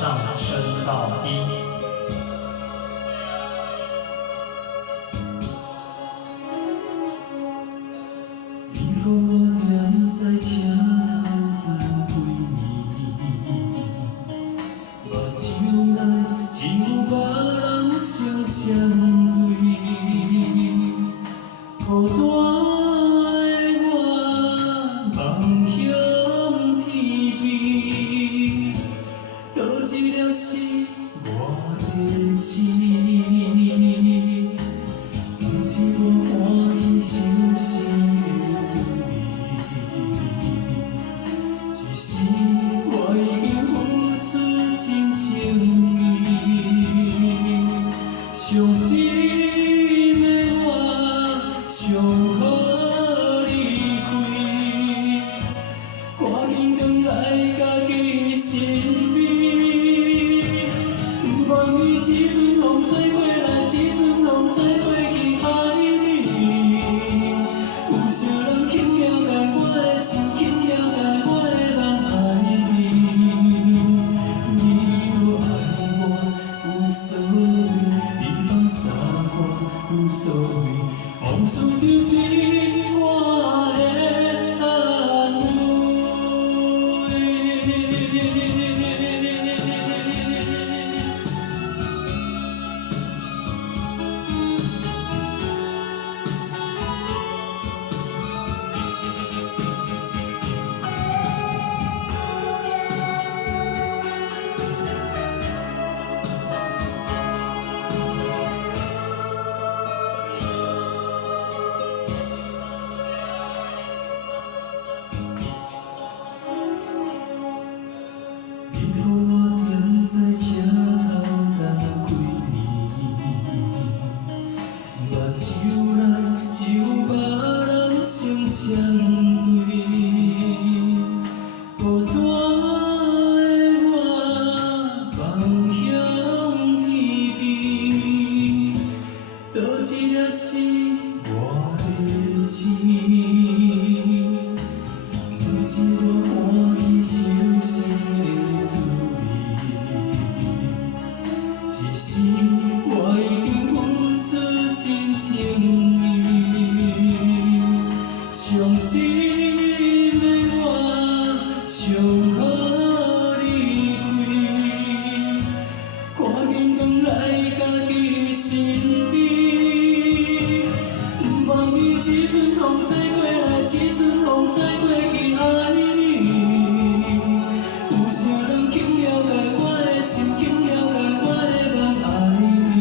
上升到低。你和我俩在车头等几年，目睭内只有别人相相对，孤单的我望向天边，倒一粒是我的心，不是我欢喜伤心的滋味，只是我已经付出真情意，伤心的我想予你开，赶紧回来家己身边，不愿你一阵风吹过来，一阵风吹过去爱你。有些人轻描淡我的心，轻描淡我的人爱你。你若爱我有所谓，你放洒我有所谓，往事就是我的安慰。你和我俩在车头等几年，目睭内只有别人相相对，孤单的我望向天边，倒一粒是我的心，不是我欢喜伤心的滋味，只是我已经付出真情意，伤心的我想予你开，赶紧回来家己身边，不愿你一阵风吹过来，一阵风吹过去爱你。有些人轻描淡我的心，轻描淡我的人爱你。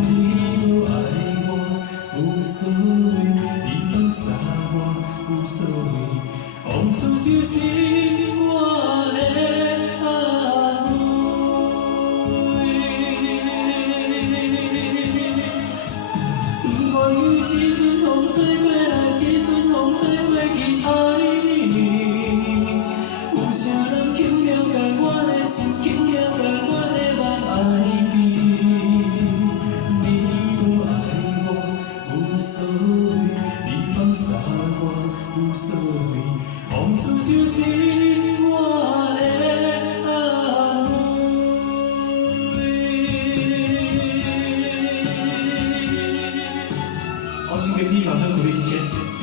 你若爱我无所谓，你放洒我无所谓，往事就是我的安慰。不愿你一阵风吹过来，一阵风吹过去爱你。有些人轻描淡我的心，轻描淡我的人爱你。你若爱我无所谓，你放洒我无所谓，往事就是我的安慰。好，请给自己掌声鼓励，谢谢。